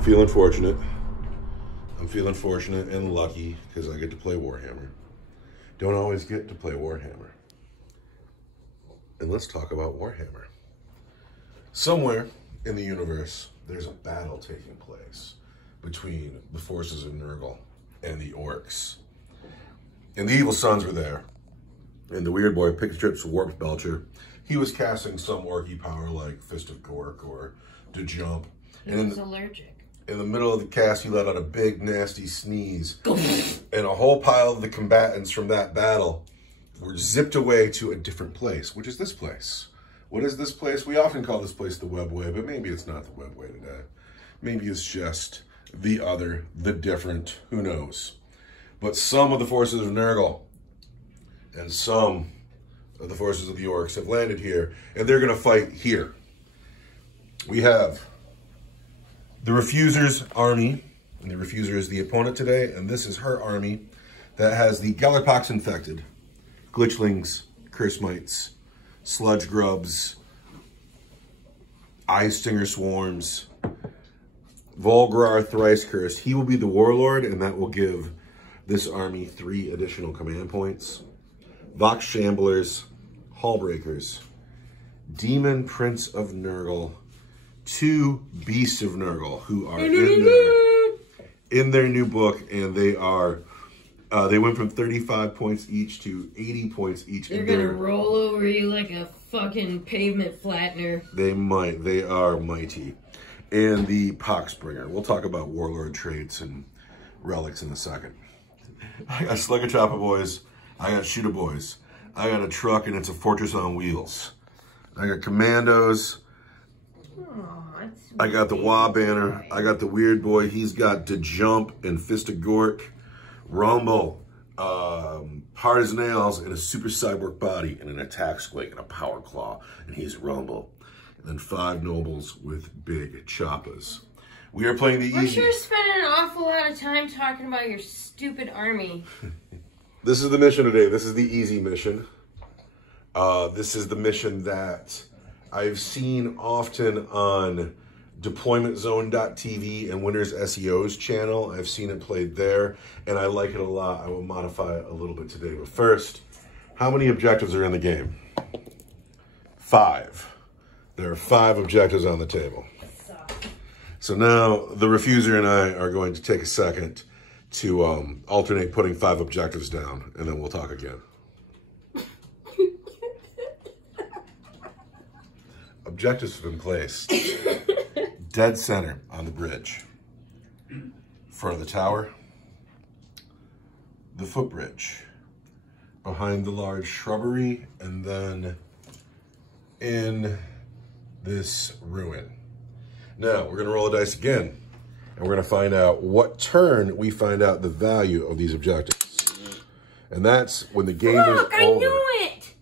I'm feeling fortunate. I'm feeling fortunate and lucky because I get to play Warhammer. Don't always get to play Warhammer. And let's talk about Warhammer. Somewhere in the universe, there's a battle taking place between the forces of Nurgle and the Orks. And the Evil Sons were there. And the weird boy, Pick-a-Trip's Warp Belcher, he was casting some orky power like Fist of Gork or to jump. He was allergic. In the middle of the cast, he let out a big, nasty sneeze. And a whole pile of the combatants from that battle were zipped away to a different place, which is this place. What is this place? We often call this place the Webway, but maybe it's not the Webway today. Maybe it's just the other, the different, who knows. But some of the forces of Nurgle and some of the forces of the Orks have landed here, and they're going to fight here. We have the Refuser's army, and the Refuser is the opponent today, and this is her army that has the Gellerpox infected, Glitchlings, Curse Mites, Sludge Grubs, Eye Stinger Swarms, Volgrar Thrice Cursed. He will be the Warlord, and that will give this army 3 additional command points. Vox Shamblers, Hallbreakers, Demon Prince of Nurgle, 2 Beasts of Nurgle, who are in their new book, and they are they went from 35 points each to 80 points each. They're gonna roll over you like a fucking pavement flattener. They might. They are mighty. And the Poxbringer. We'll talk about Warlord traits and relics in a second. I got Slugger Chopper Boys. I got Shooter Boys. I got a truck, and it's a fortress on wheels. I got Commandos. I got the Wah Banner. I got the Weird Boy. He's got to Jump and Fist of Gork. Rumble. Hard as nails and a super cyborg body and an attack squeak and a power claw. And he's Rumble. And then 5 nobles with big choppas. We are playing the easy. We're sure spending an awful lot of time talking about your stupid army. This is the mission today. This is the easy mission. This is the mission that I've seen often on deploymentzone.tv and Winners SEO's channel. I've seen it played there, and I like it a lot. I will modify it a little bit today. But first, how many objectives are in the game? 5. There are 5 objectives on the table. So now the Refuser and I are going to take a second to alternate putting 5 objectives down, and then we'll talk again. Objectives have been placed. Dead center on the bridge. Front of the tower. The footbridge. Behind the large shrubbery, and then in this ruin. Now, we're going to roll the dice again, and we're going to find out what turn we find out the value of these objectives. And that's when the game is over. I knew it!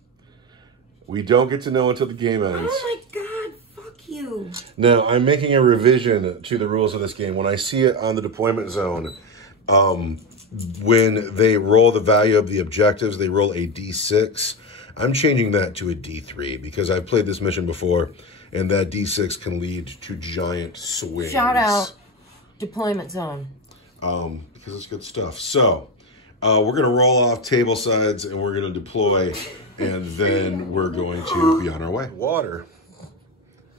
We don't get to know until the game ends. Oh my god, fuck you. Now, I'm making a revision to the rules of this game. When I see it on the deployment zone, when they roll the value of the objectives, they roll a D6. I'm changing that to a D3 because I've played this mission before, and that D6 can lead to giant swings. Shout out Deployment Zone. Because it's good stuff. So, we're going to roll off table sides, and we're going to deploy, and then we're going to be on our way. Water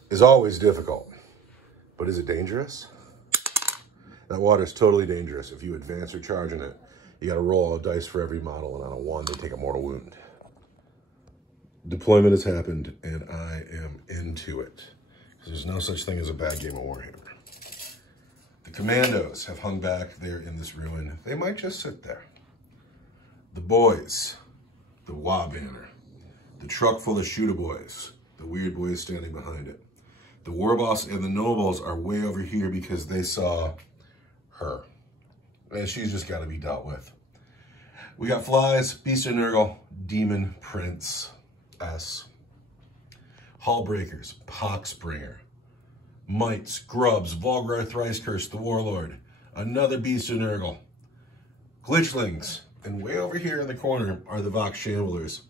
is always difficult, but is it dangerous? That water is totally dangerous. If you advance or charge in it, you got to roll a dice for every model, and on a 1, they take a mortal wound. Deployment has happened, and I am into it. There's no such thing as a bad game of Warhammer. The Commandos have hung back there in this ruin. They might just sit there. The boys, the Wah Banner, the truck full of Shooter Boys, the Weird Boys standing behind it. The War Boss and the Nobles are way over here because they saw her. And she's just got to be dealt with. We got Flies, Beast of Nurgle, Demon Prince S. Hallbreakers, Poxbringer, Mites, Grubs, Volgrar Thrice Cursed, the Warlord, another Beast of Nurgle, Glitchlings, and way over here in the corner are the Vox Shamblers.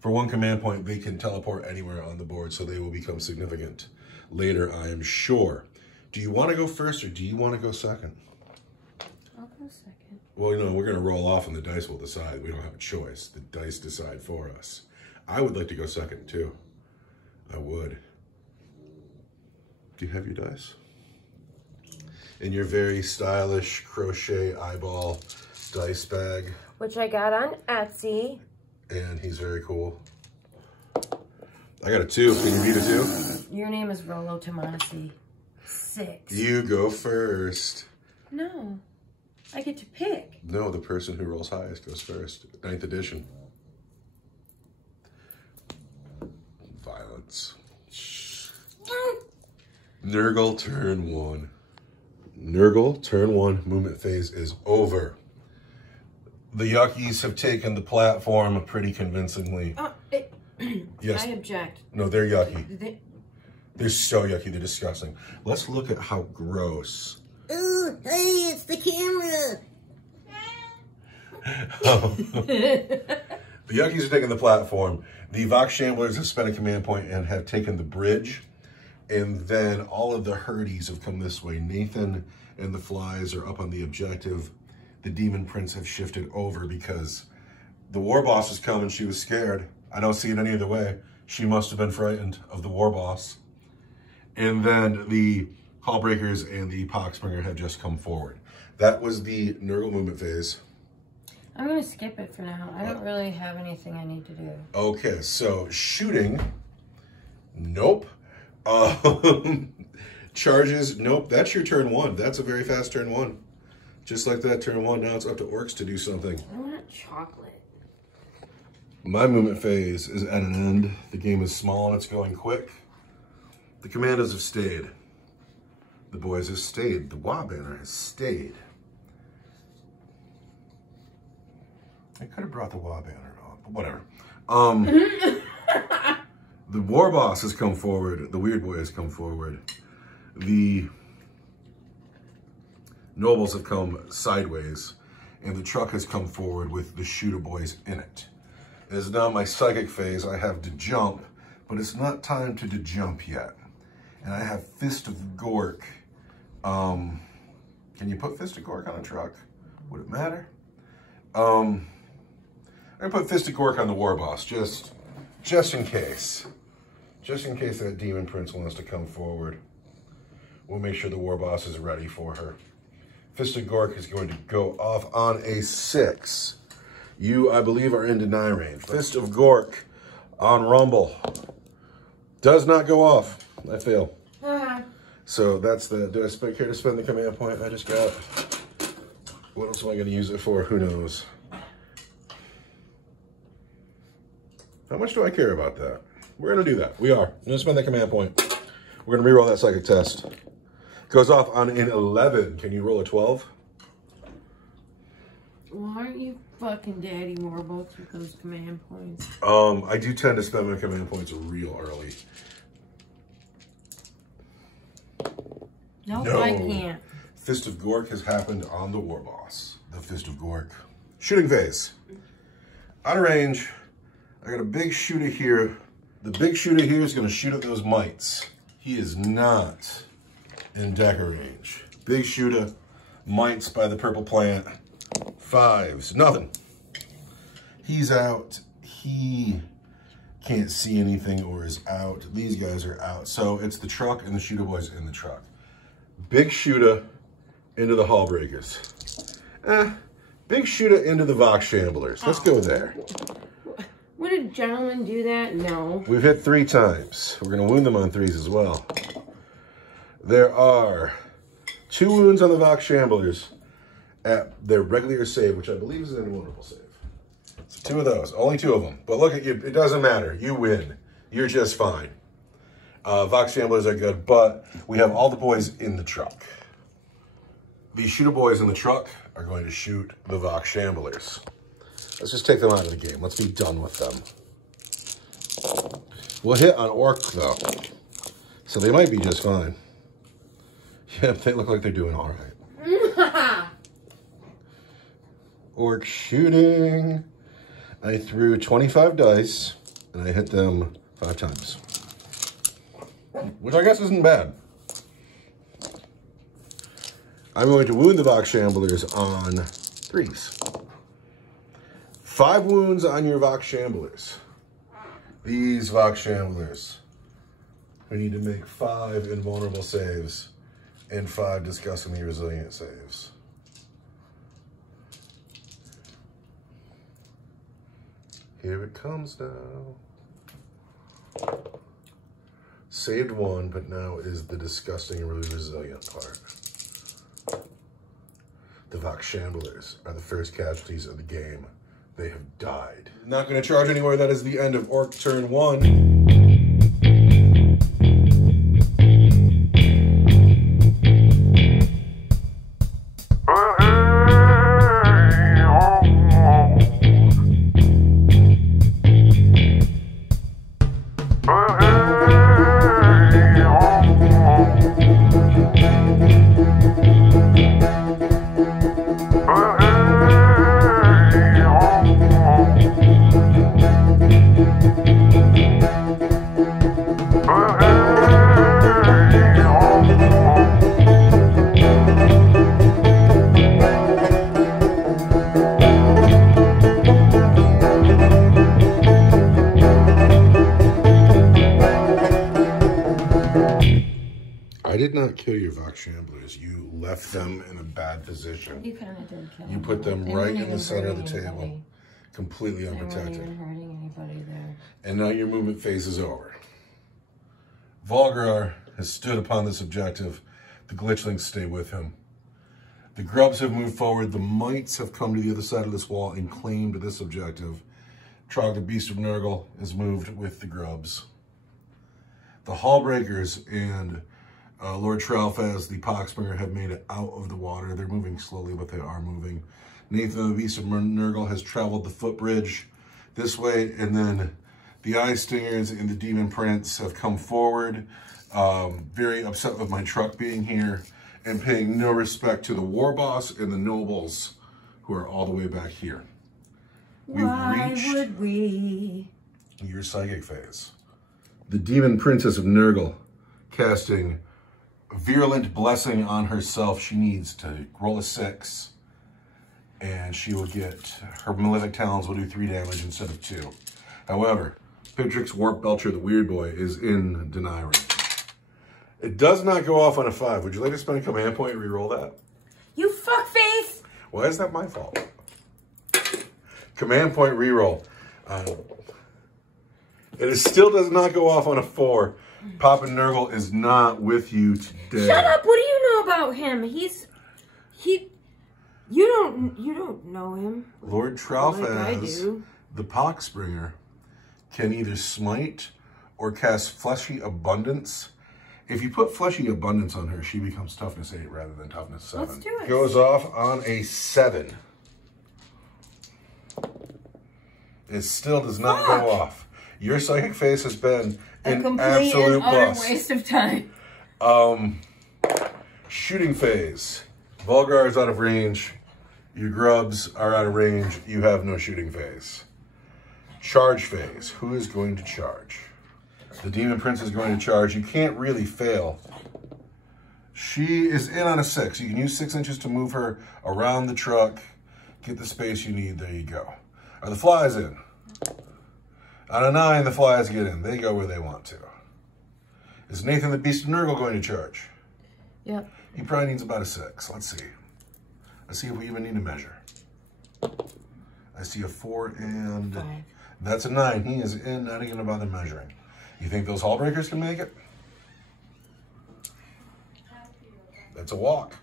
For 1 command point, they can teleport anywhere on the board, so they will become significant later, I am sure. Do you want to go first or do you want to go second? I'll go second. Well, you know, we're going to roll off and the dice will decide. We don't have a choice. The dice decide for us. I would like to go second, too. I would. Do you have your dice? In your very stylish crochet eyeball dice bag. Which I got on Etsy. And he's very cool. I got a 2. Can you beat a 2? Your name is Rolo Tomasi. 6. You go first. No. I get to pick. No, the person who rolls highest goes first. 9th edition. Violence. Nurgle, turn 1. Nurgle, turn 1. Movement phase is over. The Yuckies have taken the platform pretty convincingly. Yes. I object. No, they're yucky. They're so yucky. They're disgusting. Let's look at how gross. Ooh, hey, it's the camera. The Yuckies have taken the platform. The Vox Shamblers have spent a command point and have taken the bridge. And then all of the Herdies have come this way. Nathan and the Flies are up on the objective. The Demon Prince have shifted over because the War Boss has come and she was scared. I don't see it any other way. She must have been frightened of the War Boss. And then the Hallbreakers and the Poxbringer have just come forward. That was the Nurgle movement phase. I'm going to skip it for now. I don't really have anything I need to do. Okay, so shooting. Nope. Charges. Nope. That's your turn 1. That's a very fast turn 1. Just like that, turn 1. Now it's up to Orks to do something. I want chocolate. My movement phase is at an end. The game is small and it's going quick. The commandos have stayed. The boys have stayed. The Wa banner has stayed. I could have brought the Wa banner on, but whatever. The War Boss has come forward. The Weird Boy has come forward. The Nobles have come sideways. And the truck has come forward with the Shooter Boys in it. It is now my psychic phase. I have to jump, but it's not time to jump yet. And I have Fist of Gork. Can you put Fist of Gork on a truck? Would it matter? I'm gonna put Fist of Gork on the War Boss, just in case. Just in case that Demon Prince wants to come forward. We'll make sure the War Boss is ready for her. Fist of Gork is going to go off on a 6. You, I believe, are in deny range. Fist of Gork on Rumble. Does not go off. I fail. So that's the, do I care to spend the command point I just got? What else am I going to use it for? Who knows? How much do I care about that? We're going to do that. We are. I'm going to spend that command point. We're going to reroll that psychic test. Goes off on an 11. Can you roll a 12? Well, aren't you fucking daddy Warbolts with those command points? I do tend to spend my command points real early. Nope, no, I can't. Fist of Gork has happened on the War Boss. The Fist of Gork. Shooting phase. Out of range. I got a big shooter here. The big shooter here is going to shoot at those mites. He is not in Decker range. Big shooter. Mites by the purple plant. 5s. Nothing. He's out. He can't see anything or is out. These guys are out. So it's the truck and the shooter boys in the truck. Big shooter into the Hallbreakers. Big shooter into the Vox Shamblers. Let's go there. Would a gentleman do that? No. We've hit 3 times. We're going to wound them on 3s as well. There are 2 wounds on the Vox Shamblers at their regular save, which I believe is an invulnerable save. So 2 of those. Only 2 of them. But look at you. It doesn't matter. You win. You're just fine. Vox Shamblers are good, but we have all the boys in the truck. The shooter boys in the truck are going to shoot the Vox Shamblers. Let's just take them out of the game. Let's be done with them. We'll hit on Orc, though. So they might be just fine. Yeah, they look like they're doing all right. Orc shooting. I threw 25 dice, and I hit them 5 times. Which I guess isn't bad. I'm going to wound the Vox-Shamblers on 3s. 5 wounds on your Vox-Shamblers. These Vox-Shamblers, we need to make 5 invulnerable saves and 5 disgustingly resilient saves. Here it comes now. Saved 1, but now is the disgusting and really resilient part. The Vox-Shamblers are the first casualties of the game. They have died. Not going to charge anywhere. That is the end of Orc turn 1. I did not kill your Vox-Shamblers. You left them in a bad position. You kind of did kill them. You put them right in the center of the table, completely unprotected. They weren't even hurting anybody there. And now your movement phase is over. Volgrar has stood upon this objective. The glitchlings stay with him. The grubs have moved forward. The mites have come to the other side of this wall and claimed this objective. Trog, the beast of Nurgle, is moved with the grubs. The Hallbreakers and Lord Tralfaz, the Poxbringer, have made it out of the water. They're moving slowly, but they are moving. Nathan, the beast of Nurgle, has traveled the footbridge this way, and then the Eye Stingers and the Demon Prince have come forward, very upset with my truck being here, and paying no respect to the War Boss and the Nobles, who are all the way back here. Why would we? Your psychic phase. The Demon Princess of Nurgle, casting Virulent Blessing on herself. She needs to roll a 6, and she will get, her Malefic Talons will do 3 damage instead of 2. However, Pidrix Warp Belcher, the Weird Boy, is in deny range. It does not go off on a 5. Would you like to spend a command point and re-roll that? You fuckface! Why is that my fault? Command point re-roll. It still does not go off on a 4. Papa Nurgle is not with you today. Shut up! What do you know about him? You don't know him. Lord Tralfaz, like I do. the Poxbringer, can either smite or cast Fleshy Abundance. If you put Fleshy Abundance on her, she becomes toughness 8 rather than toughness 7. Let's do it. Goes off on a 7. It still does not go off. Your psychic phase has been an absolute bust. Waste of time. Shooting phase. Volgar is out of range. Your grubs are out of range. You have no shooting phase. Charge phase. Who is going to charge? The Demon Prince is going to charge. You can't really fail. She is in on a 6. You can use 6 inches to move her around the truck. Get the space you need. There you go. Are the flies in? On a 9, the flies get in. They go where they want to. Is Nathan the Beast of Nurgle going to charge? Yep. He probably needs about a 6. Let's see. Let's see if we even need to measure. I see a 4 and 5. That's a 9. He is in, not even going to bother measuring. You think those Hallbreakers can make it? That's a walk.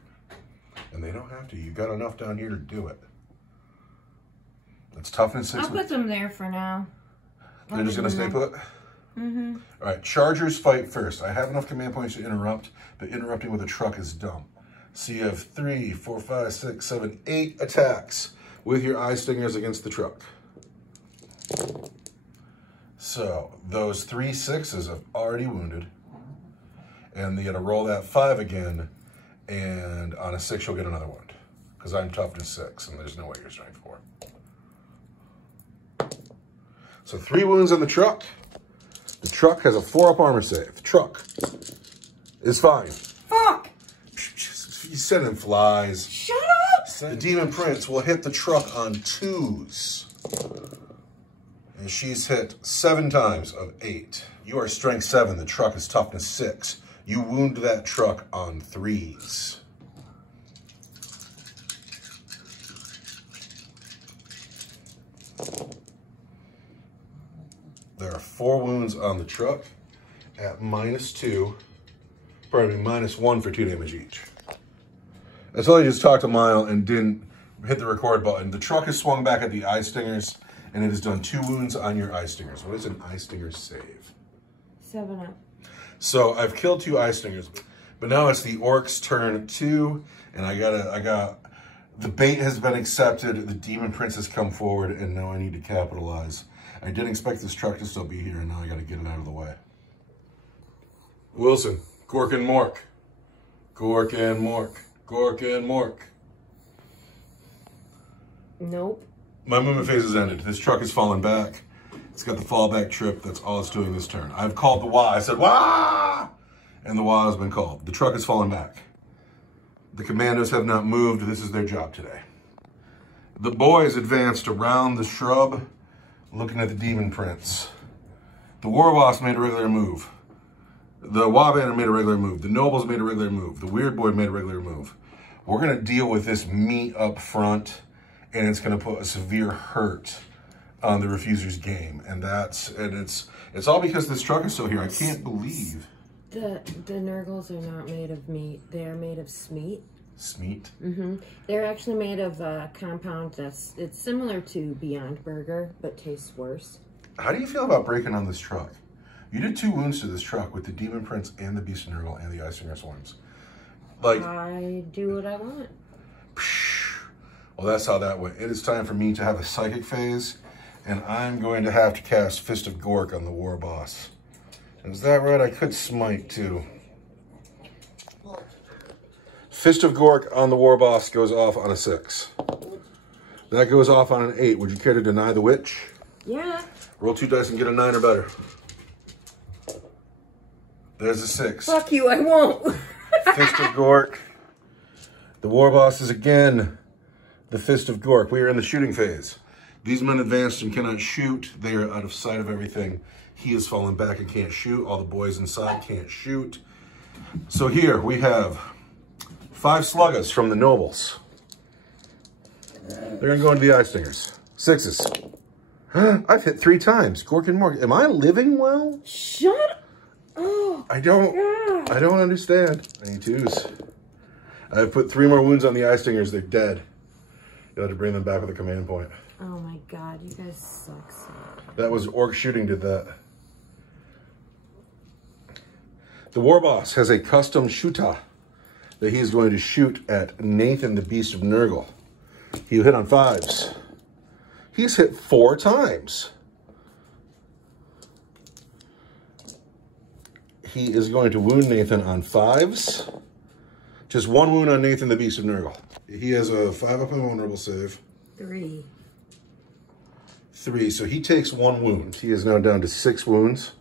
And they don't have to. You've got enough down here to do it. That's toughness 6. I'll put them there for now. They're just going to stay put? Mm-hmm. All right, Chargers fight first. I have enough command points to interrupt, but interrupting with a truck is dumb. So you have 3, 4, 5, 6, 7, 8 attacks with your Eye Stingers against the truck. So those 3 6s have already wounded. And you got to roll that 5 again, and on a 6 you'll get another wound. Because I'm toughness 6, and there's no way you're strength 4. So 3 wounds on the truck. The truck has a 4-up armor save. The truck is fine. Fuck! He's He's sending flies. Shut up! The Demon Prince will hit the truck on 2s. And she's hit 7 times of 8. You are strength 7. The truck is toughness 6. You wound that truck on 3s. There are 4 wounds on the truck at -2. Probably -1 for 2 damage each. That's all I just talked a mile and didn't hit the record button. The truck is swung back at the eye stingers, and it has done 2 wounds on your eye stingers. What is an eye stinger save? 7 up. So I've killed 2 eye stingers, but now it's the Orks' turn 2, and the bait has been accepted. The Demon Prince has come forward, and now I need to capitalize. I didn't expect this truck to still be here, and now I got to get it out of the way. Wilson, Gork and Mork. Gork and Mork. Gork and Mork. Nope. My movement phase has ended. This truck has fallen back. It's got the fallback trip. That's all it's doing this turn. I've called the wah. I said, wah! And the wah has been called. The truck has fallen back. The commandos have not moved. This is their job today. The boys advanced around the shrub, looking at the Demon Prince. The War Boss made a regular move. The Wabander made a regular move. The Nobles made a regular move. The Weird Boy made a regular move. We're going to deal with this meat up front, and it's going to put a severe hurt on the Refuser's game. And it's all because this truck is still here. I can't believe. The Nurgles are not made of meat. They're made of smeat. Smeat? Mm-hmm. They're actually made of a compound it's similar to Beyond Burger, but tastes worse. How do you feel about breaking on this truck? You did 2 wounds to this truck with the Demon Prince and the Beast of Nurgle and the Icinger Swarms. Like, I do what I want. Well, that's how that went. It is time for me to have a psychic phase, and I'm going to have to cast Fist of Gork on the War Boss. Is that right? I could smite too. Fist of Gork on the War Boss goes off on a 6. That goes off on an 8. Would you care to deny the witch? Yeah. Roll 2 dice and get a 9 or better. There's a 6. Fuck you, I won't. Fist of Gork. The War Boss is again the Fist of Gork. We are in the shooting phase. These men advanced and cannot shoot. They are out of sight of everything. He has fallen back and can't shoot. All the boys inside can't shoot. So here we have 5 sluggas from the Nobles. They're going to go into the Eye Stingers. 6s. I've hit 3 times. Gork and Mork. Am I living well? Shut up. Oh, I don't understand. I need 2s. I've put 3 more wounds on the Eye Stingers. They're dead. You'll have to bring them back with a command point. Oh my god, you guys suck so. That was Orc shooting did that. The War Boss has a custom shooter that he's going to shoot at Nathan, the Beast of Nurgle. He'll hit on 5s. He's hit 4 times. He is going to wound Nathan on 5s. Just 1 wound on Nathan, the Beast of Nurgle. He has a 5 up and vulnerable save. 3. 3, so he takes 1 wound. He is now down to 6 wounds.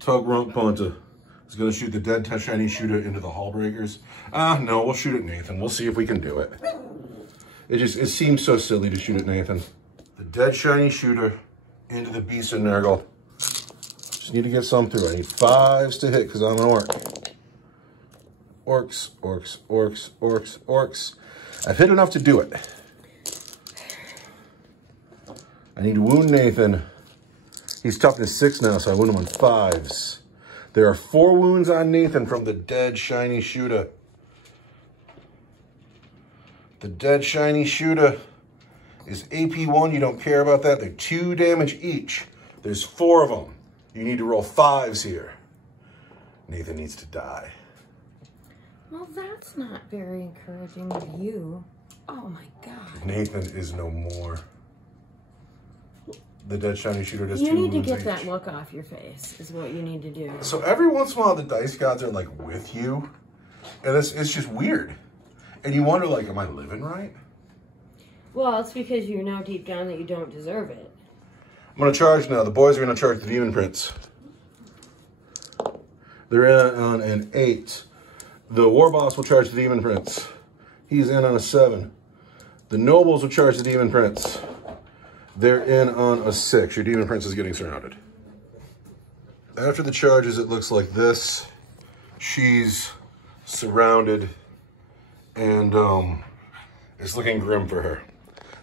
Tug Rump Ponta is going to shoot the dead shiny shooter into the hall breakers. No, we'll shoot at Nathan. We'll see if we can do it. It seems so silly to shoot at Nathan. The dead shiny shooter into the Beast of Nurgle. Just need to get some through. I need 5s to hit because I'm an orc. Orks, orks, orks, orks, orks. I've hit enough to do it. I need to wound Nathan. He's toughness 6 now, so I wound him on 5s. There are 4 wounds on Nathan from the dead shiny shooter. The dead shiny shooter is AP1. You don't care about that. They're 2 damage each. There's 4 of them. You need to roll 5s here. Nathan needs to die. Well, that's not very encouraging of you. Oh my god. Nathan is no more. The dead shiny shooter does 2 You wounds need to get each. that look off your face, is what you need to do. So every once in a while, the dice gods are like with you. And it's just weird. And you wonder, like, am I living right? Well, it's because you know deep down that you don't deserve it. I'm going to charge now. The boys are going to charge the Demon Prince. They're in on an 8. The War Boss will charge the Demon Prince. He's in on a 7. The nobles will charge the demon prince. They're in on a 6. Your demon prince is getting surrounded. After the charges, it looks like this. She's surrounded, and it's looking grim for her.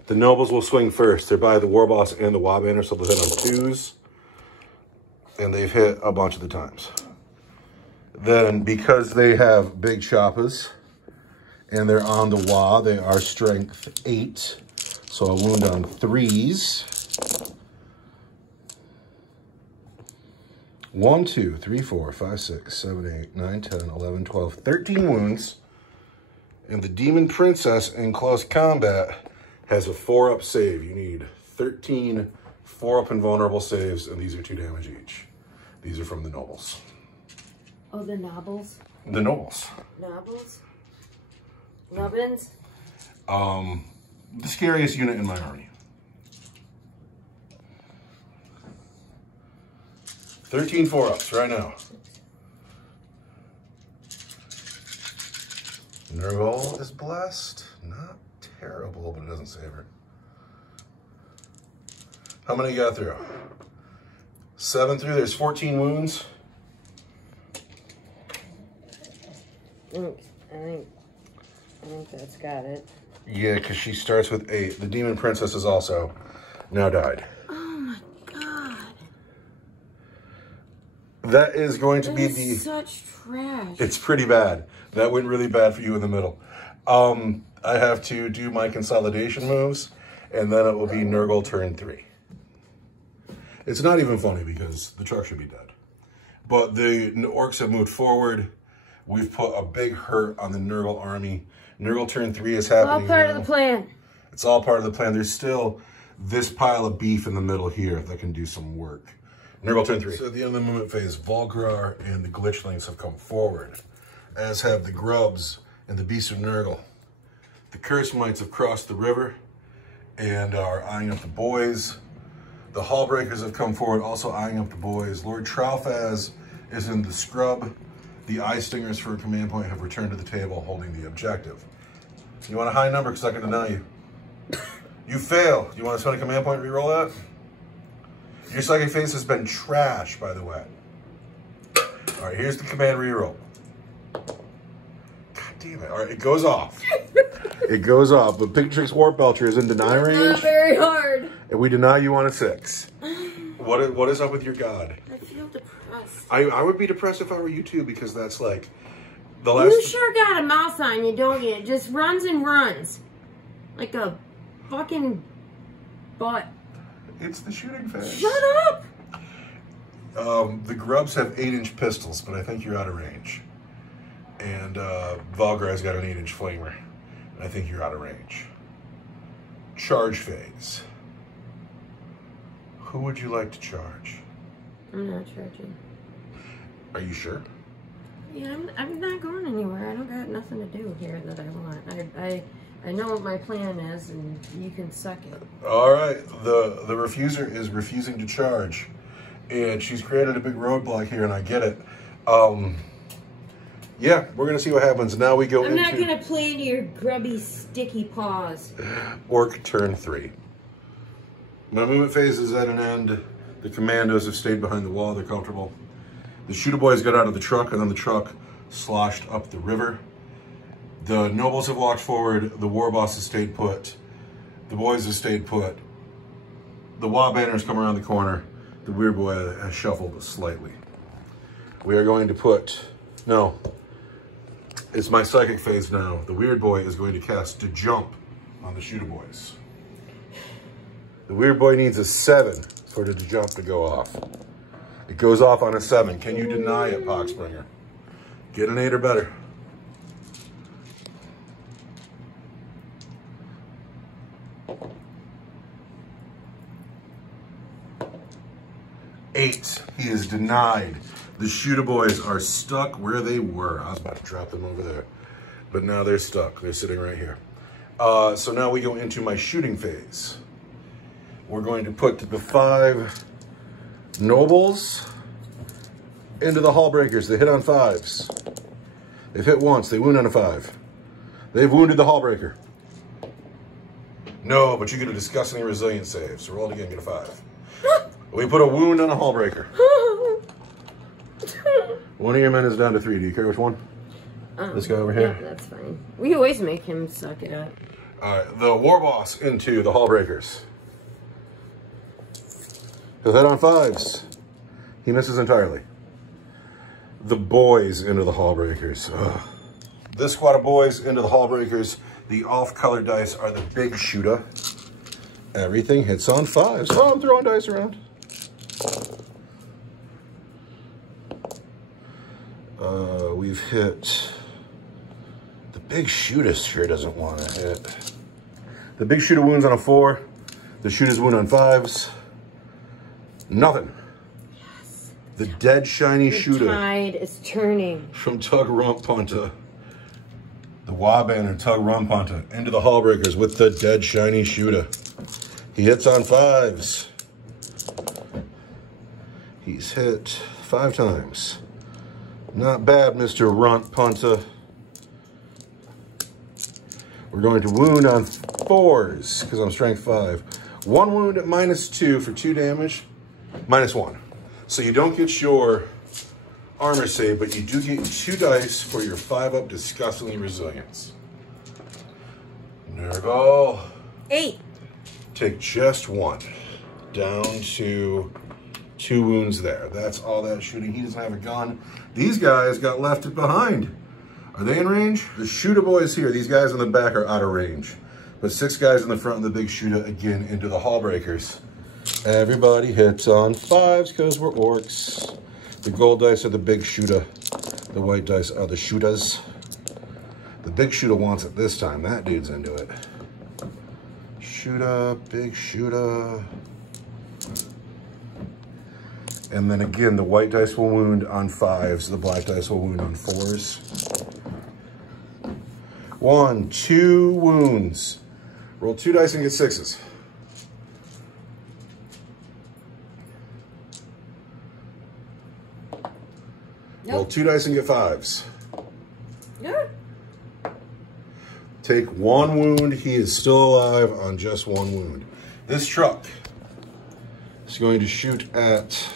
The nobles will swing first. They're by the war boss and the Wob banner, so they'll hit on 2s. And they've hit a bunch of the times. Then, because they have big choppas, and they're on the Wa, they are strength 8. So a wound on 3s. 1, 2, 3, 4, 5, 6, 7, 8, 9, 10, 11, 12, 13 wounds. And the Demon Princess in close combat has a 4-up save. You need 13 4-up invulnerable saves, and these are 2 damage each. These are from the nobles. Oh, the nobles? The nobles. Nobles? Nubbins? The scariest unit in my army. 13 4-ups right now. Nurgle is blessed. Not terrible, but it doesn't save her. How many you got through? 7 through. There's 14 wounds. I think that's got it. Yeah, because she starts with 8. The Demon Princess is also now died. Oh my god. That is going to be the... such trash. It's pretty bad. That went really bad for you in the middle. I have to do my consolidation moves, and then it will be Nurgle turn 3. It's not even funny because the truck should be dead. But the Orks have moved forward. We've put a big hurt on the Nurgle army. Nurgle turn 3 is happening. All part of the plan. It's all part of the plan. There's still this pile of beef in the middle here that can do some work. Nurgle turn 3. So at the end of the movement phase, Volgrar and the Glitchlings have come forward, as have the Grubs and the Beasts of Nurgle. The Curse Mites have crossed the river and are eyeing up the boys. The Hallbreakers have come forward, also eyeing up the boys. Lord Tralfaz is in the scrub. The Eye Stingers for a command point have returned to the table, holding the objective. You want a high number because I can deny you. You fail. You want to spend a command point, reroll that? Your psychic phase has been trash, by the way. All right, here's the command reroll. God damn it. All right, it goes off. It goes off, but Pictrix Warp Belcher is in deny range. Not very hard. And we deny you on a 6. What is up with your god? I feel depressed. I would be depressed if I were you too, because that's like the last... You sure got a mouth on you, don't you? It just runs and runs. Like a fucking butt. It's the shooting phase. Shut up! The Grubs have 8-inch pistols, but I think you're out of range. And Volgrar's got an 8-inch flamer. And I think you're out of range. Charge phase. Who would you like to charge? I'm not charging. Are you sure? Yeah, I'm not going anywhere. I don't got nothing to do here that I want. I know what my plan is, and you can suck it. All right, the refuser is refusing to charge, and she's created a big roadblock here, and I get it. Yeah, we're gonna see what happens. Now we go I'm not gonna play into your grubby, sticky paws. Orc turn 3. My movement phase is at an end. The commandos have stayed behind the wall. They're comfortable. The shooter boys got out of the truck, and then the truck sloshed up the river. The nobles have walked forward. The war boss has stayed put. The boys have stayed put. The Wob banners come around the corner. The weird boy has shuffled slightly. We are going to put... No. It's my psychic phase now. The weird boy is going to cast to jump on the shooter boys. The weird boy needs a 7 for the jump to go off. It goes off on a 7. Can you deny it, Poxbringer? Get an 8 or better. Eight. He is denied. The shooter boys are stuck where they were. I was about to drop them over there, but now they're stuck. They're sitting right here. So now we go into my shooting phase. We're going to put the 5 nobles into the Hallbreakers. They hit on 5s. They've hit once. They wound on a 5. They've wounded the Hallbreaker. No, but you get a disgustingly resilient save. So roll it again, get a 5. We put a wound on a Hallbreaker. One of your men is down to 3. Do you care which one? This guy over here? Yeah, that's fine. We always make him suck it up. Alright, the War Boss into the Hallbreakers. He'll hit on 5s. He misses entirely. The boys into the Hallbreakers. Ugh. This squad of boys into the Hallbreakers. The off-color dice are the big shooter. Everything hits on 5s. Oh, I'm throwing dice around. We've hit... The big shooter sure doesn't want to hit. The big shooter wounds on a 4. The shooter's wound on 5s. Nothing. Yes. The dead shiny shooter. The tide is turning. From Tug Rumpunta. The Waban and Tug Rumpunta into the Hallbreakers with the dead shiny shooter. He hits on 5s. He's hit 5 times. Not bad, Mr. Rumpunta. We're going to wound on 4s because I'm strength 5. 1 wound at -2 for 2 damage. -1. So you don't get your armor save, but you do get 2 dice for your 5-up disgustingly resilience. Nurgle. 8. Take just 1. Down to 2 wounds there. That's all that shooting. He doesn't have a gun. These guys got left behind. Are they in range? The shooter boys here, these guys in the back are out of range. But 6 guys in the front and the big shooter again into the Hallbreakers. Everybody hits on 5s because we're orcs. The gold dice are the big shooter. The white dice are the shooters. The big shooter wants it this time. That dude's into it. Shooter, big shooter. And then again, the white dice will wound on 5s. The black dice will wound on 4s. 1, 2 wounds. Roll 2 dice and get 6s. Nope. Roll 2 dice and get 5s. Yeah. Take 1 wound. He is still alive on just 1 wound. This truck is going to shoot at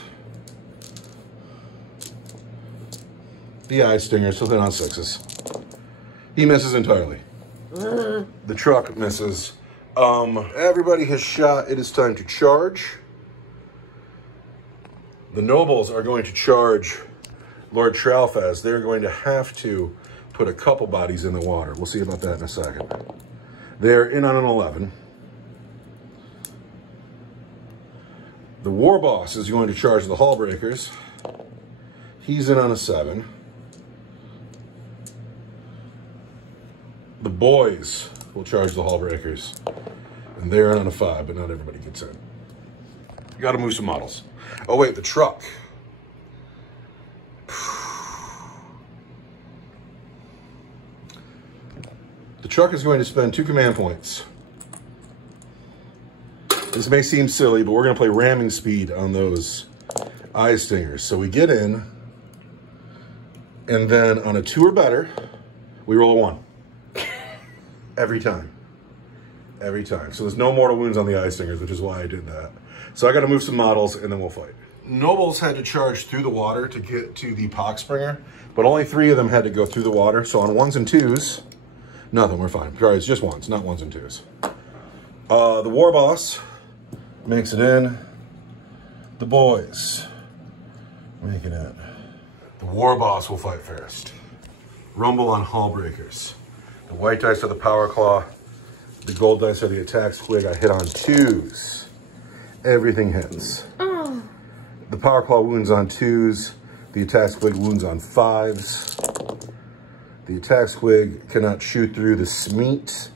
the eye stinger, so they're on 6s. He misses entirely. The truck misses. Everybody has shot. It is time to charge. The nobles are going to charge Lord Tralfaz. They're going to have to put a couple bodies in the water. We'll see about that in a second. They're in on an 11. The War Boss is going to charge the Hallbreakers. He's in on a 7. The boys will charge the Hallbreakers. And they're on a 5, but not everybody gets in. You gotta move some models. Oh wait, the truck. The truck is going to spend 2 command points. This may seem silly, but we're gonna play ramming speed on those eye stingers. So we get in, and then on a 2 or better, we roll a 1. Every time. Every time. So there's no mortal wounds on the eye stingers, which is why I did that. So I got to move some models, and then we'll fight. Nobles had to charge through the water to get to the Poxbringer, but only 3 of them had to go through the water. So on 1s and 2s, nothing, we're fine. Sorry, it's just 1s, not 1s and 2s. The War Boss makes it in. The boys make it in. The War Boss will fight first. Rumble on Hallbreakers. The white dice are the Power Claw. The gold dice are the Attack Squig. I hit on 2s. Everything hits. Oh. The Power Claw wounds on 2s. The Attack Squig wounds on 5s. The Attack Squig cannot shoot through the Smeat.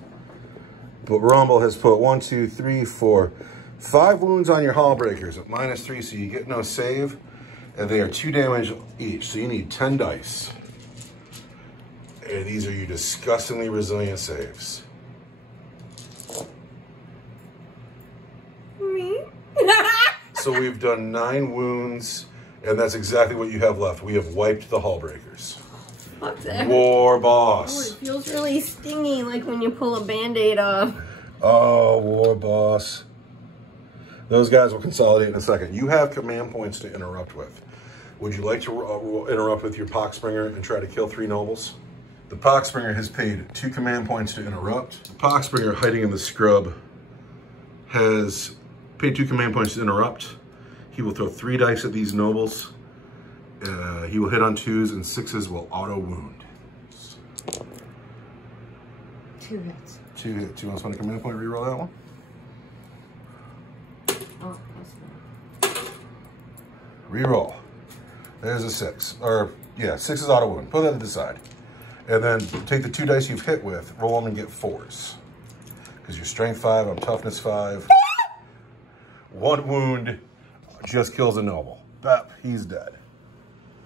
But Rumble has put 1, 2, 3, 4, 5 wounds on your Hallbreakers at -3, so you get no save. And they are 2 damage each, so you need 10 dice. And these are your disgustingly resilient saves. Me? So we've done 9 wounds, and that's exactly what you have left. We have wiped the Hallbreakers. up there. War Oh, boss. it feels really stingy, like when you pull a Band-Aid off. Oh, war boss. Those guys will consolidate in a second. You have command points to interrupt with. Would you like to interrupt with your Poxbringer and try to kill 3 nobles? The Poxbringer has paid 2 command points to interrupt. The Poxbringer, hiding in the scrub, has paid 2 command points to interrupt. He will throw 3 dice at these nobles. He will hit on 2s, and 6s will auto wound. 2 hits. 2 hits. Do you want to spend a command point? Reroll that one. Oh, that's not. Reroll. There's a 6. Or, yeah, 6 is auto wound. Put that to the side. And then take the 2 dice you've hit with, roll them and get 4s. Because you're strength 5, I'm toughness 5. 1 wound just kills a noble. Bap, he's dead.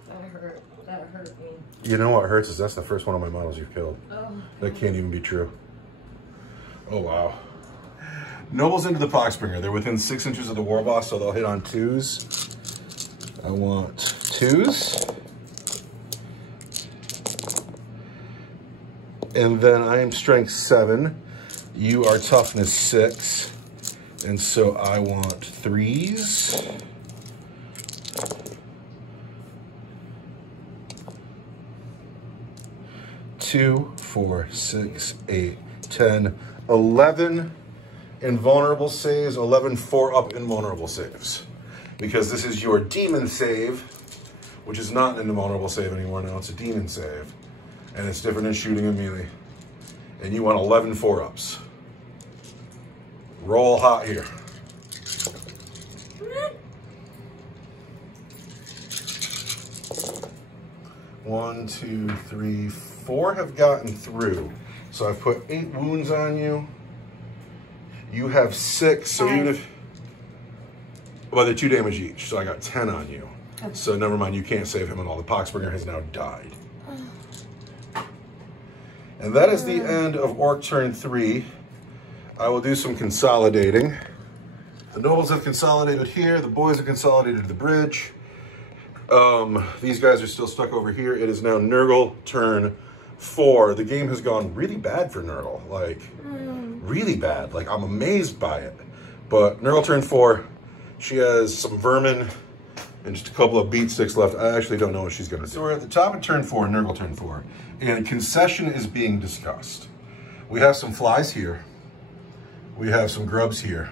That hurt. That hurt me. You know what hurts is that's the first one of my models you've killed. Oh. That can't even be true. Oh, wow. Nobles into the Poxbringer. They're within 6 inches of the war boss, so they'll hit on 2s. I want 2s. And then I am strength 7. You are toughness 6. And so I want 3s. Two, 4, 6, 8, 10, 11 invulnerable saves, 11 4-up invulnerable saves. Because this is your demon save, which is not an invulnerable save anymore now, it's a demon save. And it's different than shooting a melee. And you want 11 4-ups. Roll hot here. One, 2, 3, 4 have gotten through. So I've put 8 wounds on you. You have 6, so even if, well, they're 2 damage each, so I got 10 on you. Okay. So never mind, you can't save him at all. The Poxbringer has now died. And that is the end of Orc turn 3. I will do some consolidating. The nobles have consolidated here. The boys have consolidated the bridge. These guys are still stuck over here. It is now Nurgle turn 4. The game has gone really bad for Nurgle. Like, really bad. Like, I'm amazed by it. But Nurgle turn 4, she has some vermin and just a couple of beat sticks left. I actually don't know what she's going to do. So we're at the top of turn 4, Nurgle turn 4. And concession is being discussed. We have some flies here. We have some grubs here.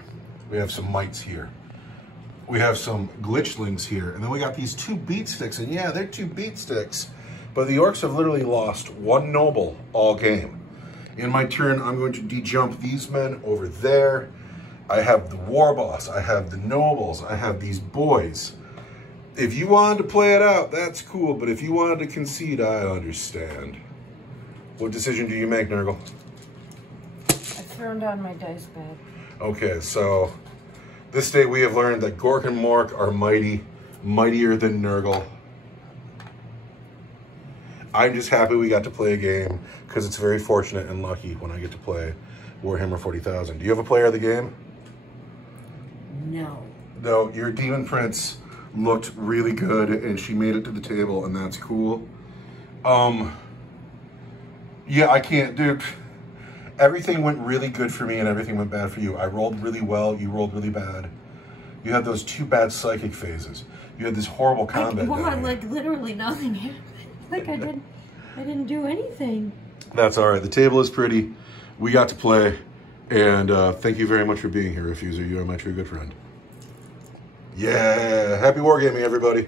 We have some mites here. We have some glitchlings here. And then we got these 2 beat sticks. And yeah, they're 2 beat sticks. But the Orcs have literally lost 1 noble all game. In my turn, I'm going to de-jump these men over there. I have the war boss. I have the nobles. I have these boys. If you wanted to play it out, that's cool. But if you wanted to concede, I understand. What decision do you make, Nurgle? I've thrown down my dice bag. Okay, so this day we have learned that Gork and Mork are mightier than Nurgle. I'm just happy we got to play a game because it's very fortunate and lucky when I get to play Warhammer 40,000. Do you have a player of the game? No. No, your Demon Prince looked really good and she made it to the table and that's cool. Yeah, I can't, dude. Everything went really good for me and everything went bad for you. I rolled really well, you rolled really bad. You had those 2 bad psychic phases. You had this horrible combat. Like literally nothing happened. Like I didn't do anything. That's all right. The table is pretty. We got to play. And thank you very much for being here, Refuser. You are my true good friend. Yeah. Happy wargaming, everybody.